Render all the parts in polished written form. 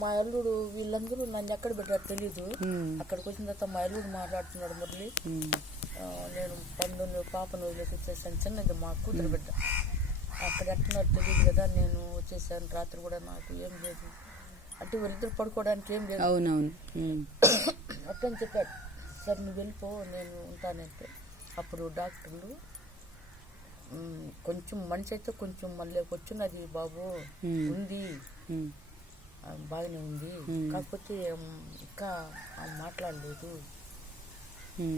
మా అల్లుడు వీళ్ళందరూ నన్ను ఎక్కడ పెట్టారు తెలీదు. అక్కడికి వచ్చిన తర్వాత మా అల్లుడు మాట్లాడుతున్నాడు, మురళి నేను పాపను వదిలేసేసాను, చిన్నది మా కూతురు బిడ్డ, అక్కడ ఎట్టున్నారు తెలియదు కదా, నేను వచ్చేసాను, రాత్రి కూడా నాకు ఏం లేదు అంటే వీళ్ళిద్దరు పడుకోవడానికి ఏం లేదు అట్టని చెప్పాడు. సరే నువ్వు వెళ్ళిపో, నేను ఉంటానంటే అప్పుడు డాక్టర్లు కొంచెం మనిషి అయితే కొంచెం మళ్ళీ వచ్చినది బాబు ఉంది, బాగానే ఉంది, కాకపోతే ఇంకా మాట్లాడలేదు,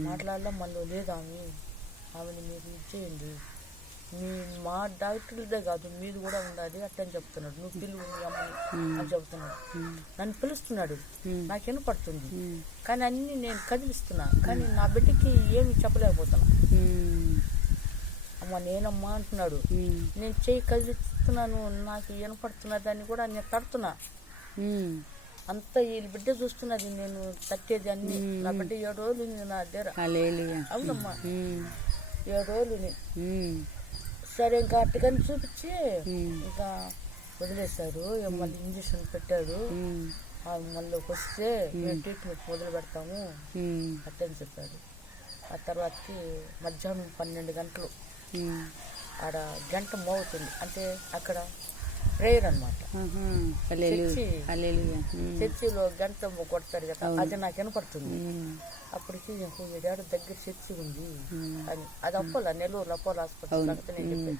మాట్లాడలే మళ్ళీ లేదు ఆమెని మీరు ఇచ్చేయండి, మా డాక్టర్లదే కాదు మీది కూడా ఉండాలి అట్టని చెప్తున్నాడు, నువ్వు పిలువు మీ అమ్మని అని చెప్తున్నాడు. నన్ను పిలుస్తున్నాడు, నాకు వినపడుతుంది, కానీ అన్ని నేను కదిలిస్తున్నా, కానీ నా బిడ్డకి ఏమి చెప్పలేకపోతున్నా. అమ్మ నేనమ్మా అంటున్నాడు, నేను చెయ్యి కదిలిస్తున్నాను, నాకు వినపడుతున్నది అని కూడా నేను తడుతున్నా, అంతా వీళ్ళ బిడ్డ చూస్తున్నది, నేను తట్టేది అన్ని. నా బిడ్డ 7 రోజులు ఉంది నా దగ్గర. అవునమ్మా 7 రోజులు. సరే ఇంకా అట్టుకని చూపించి ఇంకా వదిలేశారు, మళ్ళీ ఇంజక్షన్ పెట్టాడు, మళ్ళీ వస్తే మేము ట్రీట్మెంట్ మొదలు పెడతాము అట్టని చెప్పాడు. ఆ తర్వాతకి మధ్యాహ్నం 12 గంటలు ఆడ గంట మోగుతుంది, అంటే అక్కడ ప్రేయర్ అనమాట, చర్చిలో గంట కొడతారు కదా, అది నాకు వినపడుతుంది. అప్పటికి ఏడాడు దగ్గర చర్చి ఉంది అని, అది అపోలో నెల్లూరు అపోలో హాస్పిటల్ సంగతి నేను చెప్పాను.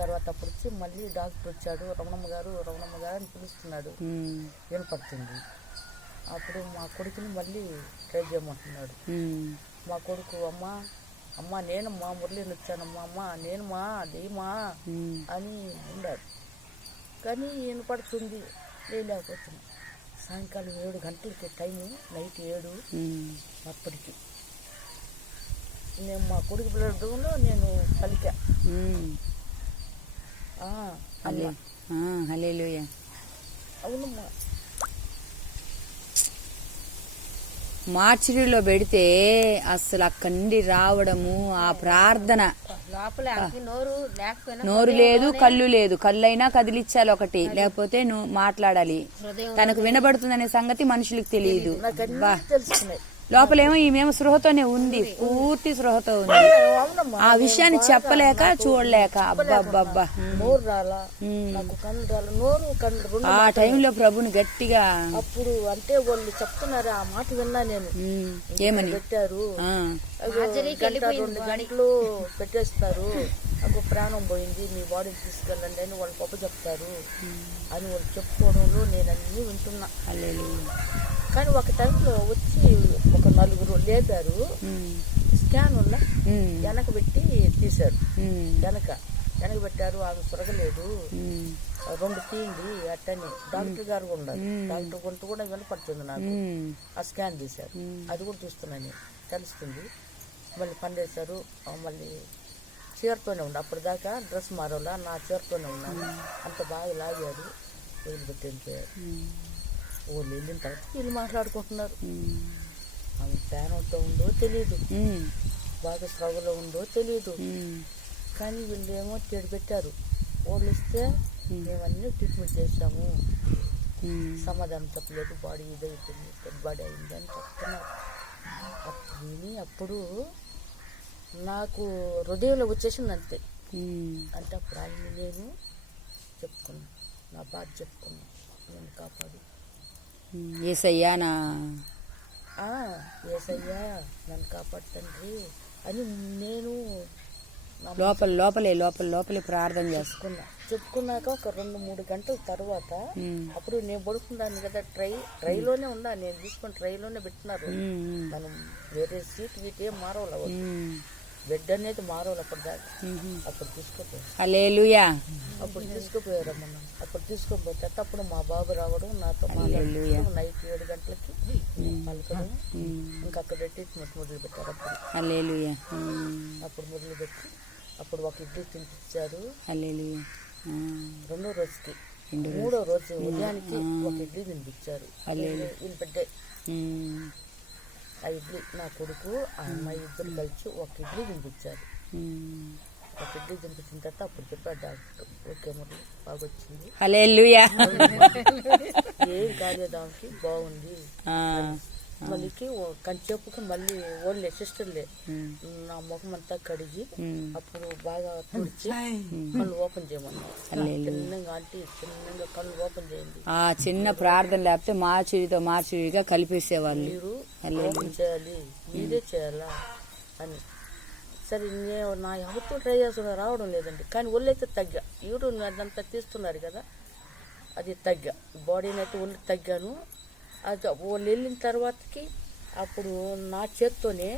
తర్వాత అప్పుడు వచ్చి మళ్ళీ డాక్టర్ వచ్చాడు, రమణమ్మ గారు అని పిలుస్తున్నాడు, వినపడుతుంది. అప్పుడు మా కొడుకుని మళ్ళీ ట్రై చేయమంటున్నాడు. మా కొడుకు అమ్మ నేనమ్మా మురళిని వచ్చానమ్మా, అమ్మ నేనుమా దేమా అని ఉన్నాడు, కానీ వినపడుతుంది లేకపోతున్నా. సాయంకాలం 7 గంటలకి టైము, నైట్ 7. అప్పటికి నేను మా కొడుకు పిల్లడంలో నేను పలికా అవునమ్మా. మార్చిలో పెడితే అసలు అక్కడి నుండి రావడము, ఆ ప్రార్థన, నోరు లేదు కళ్ళు లేదు, కళ్ళైనా కదిలిచ్చాలి ఒకటి, లేకపోతే నువ్వు మాట్లాడాలి, తనకు వినబడుతుందనే సంగతి మనుషులకు తెలియదు. లోపలేమో ఈమెమో స్పృహతోనే ఉంది, పూర్తి స్పృహతో ఉంది, ఆ విషయాన్ని చెప్పలేక చూడలేక అబ్బబ్బబ్బా. ఆ టైంలో ప్రభుని గట్టిగా అప్పుడు అంటే వాళ్ళు చెప్తున్నారు, ఆ మాట విన్నా నేను, ఏమని పెట్టారు 2 గంటలు పెట్టేస్తారు, నాకు ప్రాణం పోయింది, మీ బాడీని తీసుకెళ్ళండి అని వాళ్ళు గొప్ప చెప్తారు అని వాళ్ళు చెప్పుకోవడంలో నేను అన్ని వింటున్నా. కానీ ఒక టైంలో వచ్చి ఒక 4 లేపారు, స్కాన్ ఉన్న వెనక పెట్టి తీశారు, వెనక పెట్టారు, ఆమె సొరగలేదు, 2 తీయండి అట్టని డాక్టర్ గారు ఉన్నారు, డాక్టర్ గొంతు కూడా వినపడుతుంది నాకు. ఆ స్కాన్ తీశారు, అది కూడా చూస్తున్నాను, తెలుస్తుంది. మళ్ళీ పండేశారు, మళ్ళీ చీరతోనే ఉండి అప్పటిదాకా డ్రెస్ మారోలా నా చీరతోనే ఉన్నాను, అంత బాగా లాగారు, వదిలిపెట్టేపోయారు. వాళ్ళు వెళ్ళిన తర్వాత వీళ్ళు మాట్లాడుకుంటున్నారు, ఆమె ప్రాణంతో ఉందో తెలియదు, బాగా స్ట్రగుల్లో ఉందో తెలియదు, కానీ వీళ్ళు ఏమో తేడు పెట్టారు. వాళ్ళు ఇస్తే మేమన్నీ ట్రీట్మెంట్ చేసాము, సమాధానం చెప్పలేదు, బాడీ ఇదైపోయింది, డెడ్ బాడీ అయింది అని చెప్తున్నారు. అప్పుడు నాకు హృదయంలో వచ్చేసింది అంతే. అంటే అప్పుడు ఆయన నేను చెప్పుకున్నాను, నా బాధ చెప్పుకున్నాను, నేను కాపాడు ఏసయ్యా నన్ను కాపాడుతండ్రి అని నేను లోపలే ప్రార్థన చెప్పుకున్నాక ఒక 2-3 గంటల తర్వాత అప్పుడు నేను పడుకున్నాను కదా, ట్రైలోనే ఉన్నా, నేను తీసుకొని ట్రైలోనే పెట్టినారు, మనం వేరే సీట్ గీట్ ఏం మారవాలి, బెడ్ అనేది మారవాలి అప్పటిదాకా. అప్పుడు తీసుకుపోయారు, తీసుకుపోయారమ్మా. అప్పుడు తీసుకుపోతే అప్పుడు మా బాబు రావడం, నాతో మాట్లాడడం, నైట్ 7 గంటలకి పలకడం, ఇంకా అక్కడ ట్రీట్మెంట్ మొదలు పెట్టారు. అప్పుడు మొదలుపెట్టి అప్పుడు ఒక ఇడ్లీ తినిపించారు. 2వ రోజుకి 3వ రోజు ఉదయానికి ఒక ఇడ్లీ తినిపించారు. వీళ్ళు బిడ్డే ఆ ఇడ్లీ, నా కొడుకు ఆ అమ్మాయి ఇద్దరు కలిసి ఒక ఇడ్లీ తినిపించారు. ఆ బిడ్డ తినిపించిన తర్వాత అప్పుడు చెప్పాడు డాక్టర్ ఓకే మురళి బాగా వచ్చింది హల్లెలూయా. ఏం కాలేదు ఆమెకి బాగుంది. మళ్ళీకి కంచెప్పుకి మళ్ళీ ఓన్లే సిస్టర్లే నా ముఖం అంతా కడిగి అప్పుడు బాగా తుడిచి కళ్ళు ఓపెన్ చేయమన్నారు. చిన్నగా అంటే చిన్నగా కళ్ళు ఓపెన్ చేయండి. ఆ చిన్న ప్రార్థన లేకపోతే మార్చిగా కలిపేసేవాళ్ళు. మీరు ఓపెన్ చేయాలి, మీరే చేయాలా అని. సరే నేను నా ఎవరితో ట్రై చేస్తున్నా రావడం లేదండి. కానీ ఒళ్ళు అయితే తగ్గా. యూట్యూబ్ అదంతా తీస్తున్నారు కదా, అది తగ్గా. బాడీని అయితే ఒళ్ళు తగ్గాను. అది వాళ్ళు వెళ్ళిన తర్వాతకి అప్పుడు నా చేత్తోనే